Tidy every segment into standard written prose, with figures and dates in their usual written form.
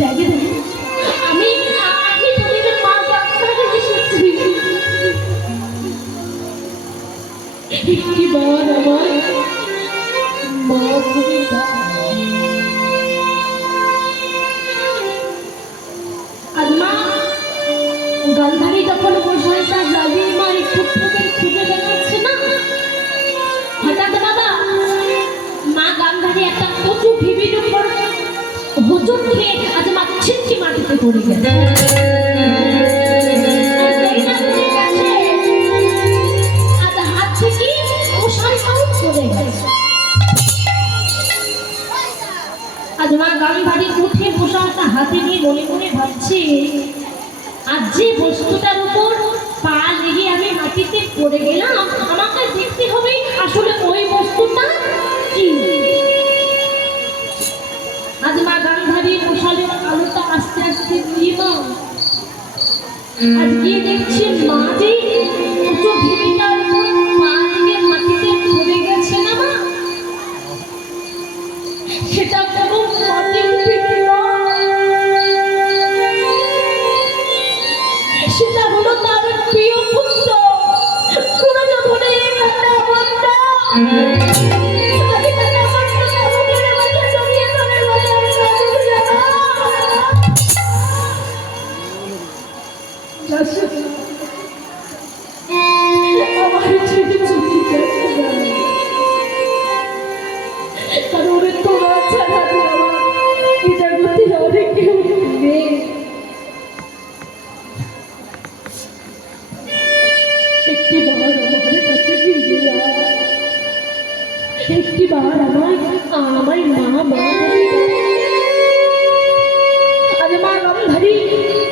দেখে দেখে আমি আমি তোদের মা আপনাকে এসেছি একটিবার আমার মা খুবই আর মা গান্ধারী যখন বসে তার দাদির মা একটু খুঁজে বেড়াচ্ছে না হঠাৎ বাবা মা গান্ধারী একটা কচু ভিবির উপর হোঁচট খেয়ে আজ মা ছিটকি মাটিতে পড়ে গেছে আজ হাত থেকে মশারিটাও পড়ে গেছে আজ মা গান্ধারী উঠে মশালটা হাতে নিয়ে মনে মনে ভাবছে আজ যে বস্তুটার উপর পা লেগে আমি মাটিতে পড়ে গেলাম আমাকে দেখতে হবে আসলে ওই বস্তুটা কি আজ মা গান্ধারী মশালের আলোটা আস্তে আস্তে দিয়ে আজ গিয়ে দেখছি মা যে উঁচু ভিড়িটার উপর পা লেগে মাটিতে পড়ে গেছে না মা সেটা কোনো মাটির ভিড়ি সেটা হলো তার প্রিয় পুত্র গুরুজনের কাটা বন্ধা একটিবার আমার মা আজ মা গান্ধারী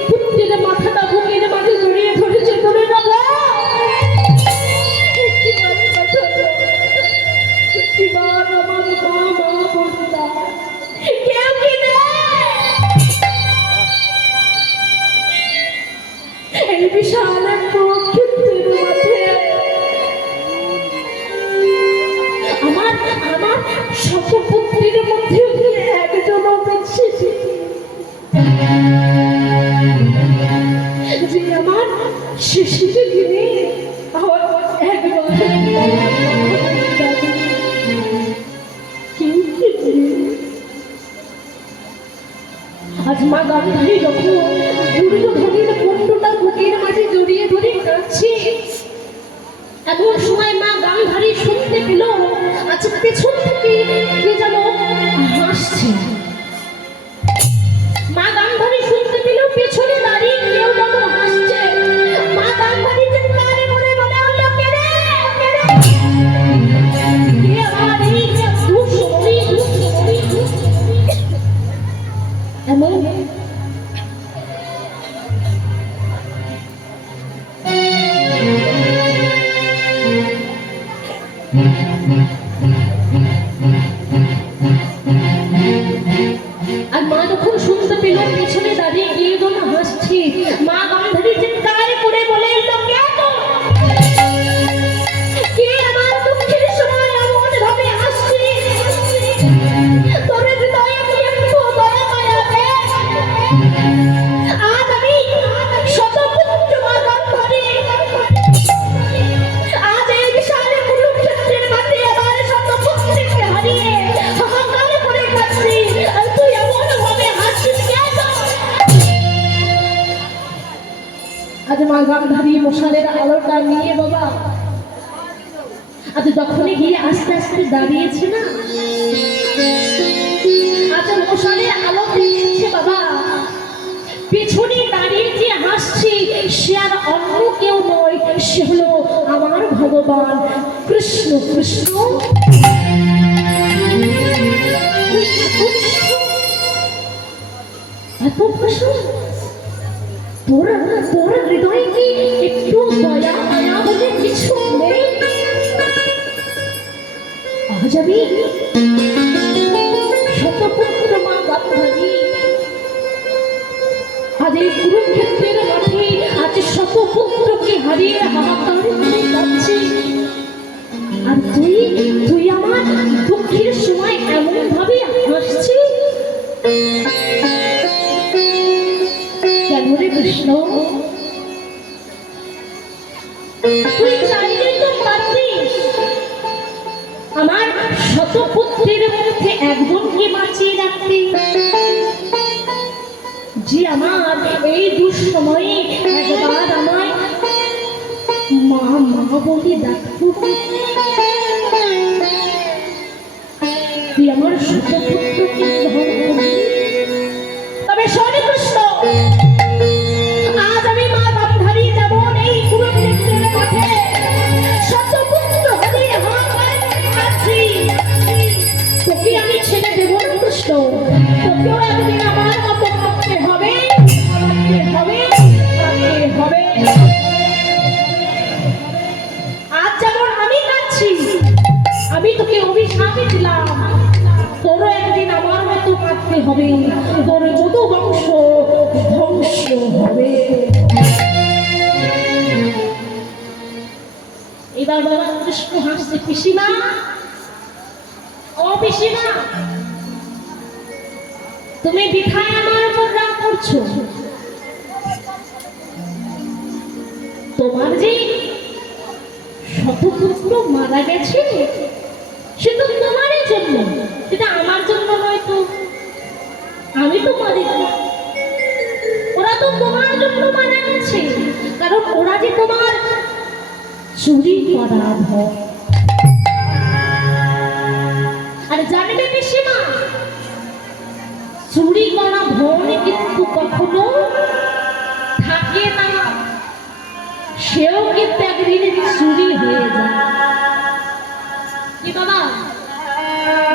পুত্রের মাথাটা বুকের মাঝে জড়িয়ে ধরেছে ধরে দাদা একটিবার আমার মা বলতা কেউ কি এই বিশাল ক্ষেত্রের মাঝে আমার শতপুত্রীর মধ্যে একজন বেশি যে আমার শিশুকে দিনে আজ মা গান্ধারী যখন দুর্যোধনের কুণ্ডটা বুকের মাঝে জড়িয়ে ধরে কাঁদছে এমন সময় মা গান্ধারী শুনতে পেল আচ্ছা পেছন থেকে কে যেন হাসছে মা গান্ধারী শুনতে পেল পেছনে দাঁড়িয়ে কেউ যেন হাসছে মা গান্ধারী চিৎকারে করে বলে উঠল কে রে কে আমার এই দুঃসময় এমন আর মা যখন শুনতে পেল পেছনে দাঁড়িয়ে গিয়ে যখন হাসছে মা গান্ধারী চিৎকার করে বলে কে আমার দুঃখের সময় এমন ভাবে হাসছে তোর হৃদয়ে কি একটু দয়া মায়া আজ আমি শতপুত্র মা গান্ধারী আজ এই বিশাল কুরুক্ষেত্রের মাঝে আমার শতপুত্রকে হারিয়ে হাহাকার করে কাঁদছি আর তুই এমন ভাবে হাসছিস কেন আজ মা গান্ধারী মশালের আলোটা নিয়ে বাবা আজ যখনই গিয়ে আস্তে আস্তে দাঁড়িয়েছে না আজ মশালের আলো দিয়েছে বাবা পেছনে দাঁড়িয়ে যে হাসছে সে আর অন্য কেউ নয় সে হলো আমার ভগবান কৃষ্ণ কৃষ্ণ এত কৃষ্ণ তোর হৃদয়ে কি একটু দয়া মায়া বলে কিছু নেই আজ আমি শতপুত্র মা গান্ধারী আজ এই কুরুক্ষেত্রের মাঠে আজ শতপুত্রকে হারিয়ে হাহাকার করে যাচ্ছে আর তুই আমার দুঃখের সময় এমন ভাবে হাসছিস কৃষ্ণ, তুই চাইলে তো পারতিস আমার শত পুত্রের মধ্যে একজনকে বাঁচিয়ে রাখতে, যে আমার এই দুঃসময়ে একবার আমায় মা মা বলে ডাকতো। তুই আমার শত পুত্রকে গ্রহণ করবি। তবে শোনে কৃষ্ণ, আজ আমি মা গান্ধারী যেমন এই কুরুক্ষেত্রের মাঠে শত পুত্র হলে আছি, তোকে আমি ছেড়ে দেব না কৃষ্ণ। তোকেও একদিন আমার মতো করতে হবে, হবে, হবে। আজ যেমন আমি কাঁদছি, আমি তোকে অভিশাপে দিলাম, তোরও একদিন আমার মতো কাঁদতে হবে, তোর যদু বংশ ধ্বংস হবে। এবার বাবা কৃষ্ণ হাসছে, পিসিমা, ও পিসিমা, তুমি বৃথায় আমার উপর রাগ করছো। তোমার যে শতপুত্র মারা গেছে সে তো তোমারই জন্য, সেটা আমার জন্য নয় তো। আমি তো মারিনি, ওরা তো তোমার জন্য মারা গেছে, কারণ ওরা যে তোমার চুরি করা ভয়। আর জানবে পিসিমা, চুরি করা ভয় কিন্তু কখনো থাকে না, সেও কিন্তু একদিন চুরি হয়ে যায়। কি বাবা,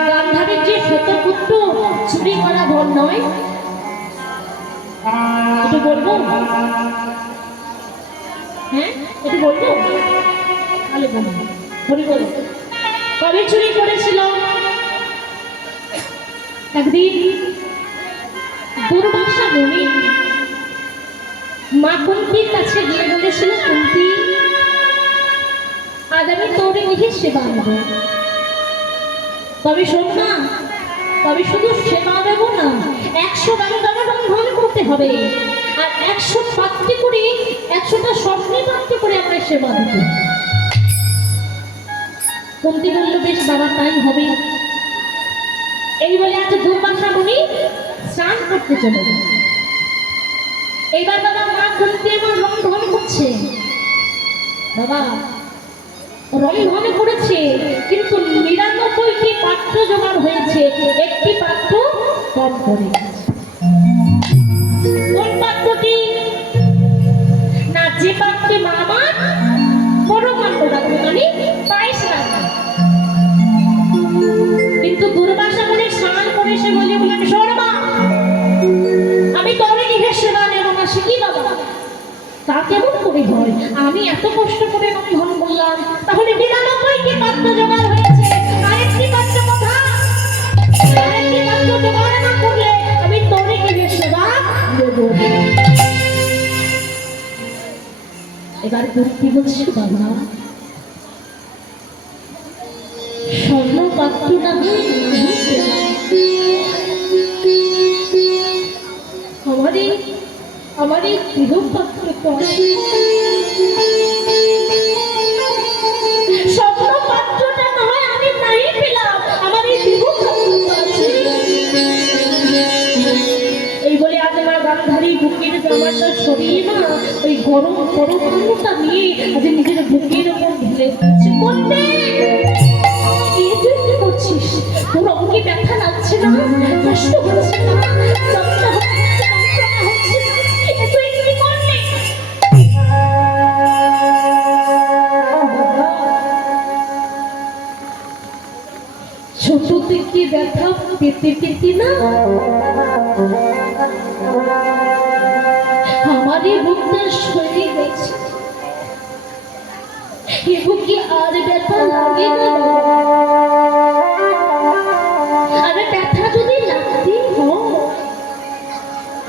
গান্ধারীর যে শতপুত্র চুরি করা ভয় নয়, একটু বলবো? হ্যাঁ, একটু বলবো? তাহলে বলবো, বলি বলো। কবে চুরি করেছিল? একদিন দুর্বাসা মুনি মা কুন্তির কাছে গিয়ে বলেছিল, কুন্তি, আজ আমি তোর গৃহে সেবা দেব। তবে শোন না, তবে শুধু সেবা দেব না, 100 রন্ধন করতে হবে, আর 100 পাত্রে করে 100টা স্বপ্নে পাত্রে করে আমরা সেবা দেব। কুন্তি বলল, বেশ বাবা, তাই হবে। এই বলে আজ দুর্বাসা মুনি স্নান করতে চলে গেল। এইবার বাবা মা কুন্তি আমার রন্ধন করছে। বাবা রন্ধন করেছে, কিন্তু 99টি পাত্র জোগাড় হয়েছে, একটি পাত্র কম করে। কোন পাত্রটি? না, যে পাত্রে মা আমার বড় মাত্র রাখবে, মানে পায়েস রাখবে। কিন্তু দুর্বাসা মুনি স্নান করে এসে বলে, শোন মা, আমি তোর গৃহে সেবা নেব না। সে কি বাবা, তা কেমন করে হয়? আমি এত কষ্ট করে রন্ধন করলাম, তাহলে 99টি পাত্র জোগাড় হয়েছে, আরেকটি পাত্র কথা, আরেকটি পাত্র জোগাড় না করলে আমি তোর গৃহে সেবা দেব। এবার কুন্তি বলছে, বাবা, স্বর্ণ পাত্রটা আমার এই গৃহ পাত্র স্বর্ণ পাত্রটা নয়, আমি নাই পেলাম, আমার এই গৃহ পাত্র আছে। এই বলে আজ আমার গান্ধারী বুকের জামাটা সরিয়ে না ওই গরম পরমাণুটা নিয়ে আজ নিজের বুকের উপর ঢেলে বলতে, তুই কি করছিস? তোর অঙ্গে ব্যথা লাগছে না? কষ্ট হচ্ছে না? যন্ত্রণা হচ্ছে, যন্ত্রণা হচ্ছে না? তুই কি করলি? ছোট থেকে ব্যথা পেতে পেতে না আমারই বুকটা সরে গেছে, এ বুকে আর ব্যথা লাগে না। আরে ব্যথা যদি লাগতেই হয়,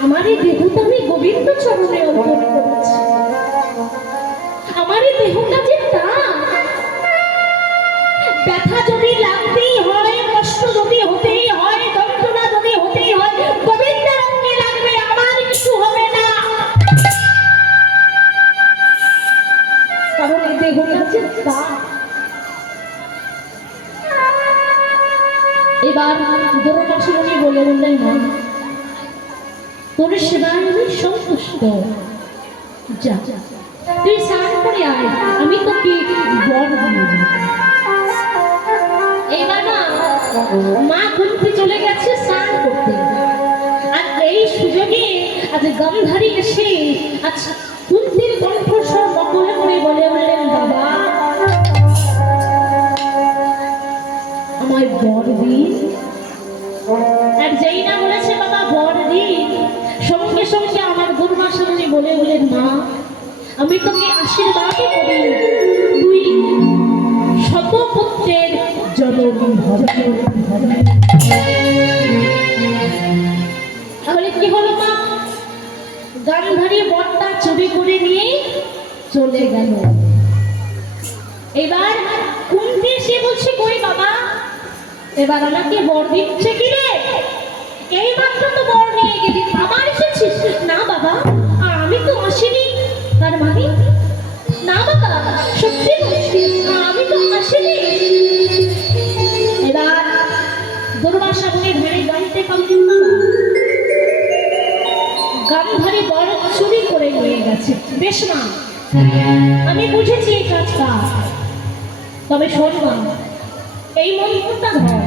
আমার এই দেহটা আমি গোবিন্দ চরণে অর্পণ করেছি, আমার এই দেহটা যে তা, ব্যথা যদি লাগতেই হয়, কষ্ট যদি হতেই হয়, যন্ত্রণা যদি হতেই হয়, গোবিন্দের অঙ্গে লাগবে, আমার কিছু হবে না। বললেন, মা তোর সেবায় আমি সন্তুষ্ট, যা তুই স্নান করে আয়, আমি তোকে বর দিয়ে দেব। এইবার না মা কুন্তি চলে গেছে স্নান করতে, আর এই সুযোগে আজ গান্ধারী এসে আচ্ছা কুন্তির কণ্ঠস্বর নকলে করে বলে উঠলেন, বাবা আমায় বর দিন। আর যেই না বলেছে বাবা বর দিন, সঙ্গে সঙ্গে আমার গুরুমার সামনে বলে বলেন, মা আমি তোকে আশীর্বাদ করি, তুই শতপুত্রের জননী হবে। তাহলে কি হলো মা? গান্ধারী বরটা চুরি করে নিয়ে চলে গেল। এবার কুন্তি এসে বলছে, কই বাবা এবার আমাকে বর দিচ্ছে কি রে? এই মাত্র তো বর নিয়ে গেলি, আবার এসেছিস? না বাবা আমি তো আসিনি। তার মানে? না বাবা সত্যি বলছি আমি তো আসিনি। এবার দুর্বাসা বলে ঘরে গাইতে পারলেন না, গান্ধারী বর চুরি করে নিয়ে গেছে। বেশ মা আমি বুঝেছি এই কাজটা, তবে শোন মা এই মন্ত্রটা ধর,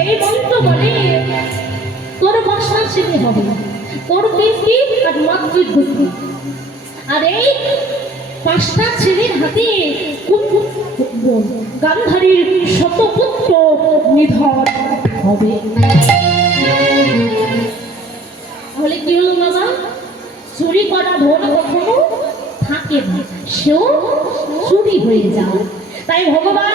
এই মন্ত্র বলে তোর বাসনা ছেলে হবে, তোর পিতৃ আর মাতৃ, আর এই 5টা ছেলের হাতে গান্ধারীর শতপুত্র নিধন হবে। তাহলে কি হলো বাবা? চুরি করা ধন কখনো থাকে না, সেও চুরি হয়ে যায়। তাই ভগবান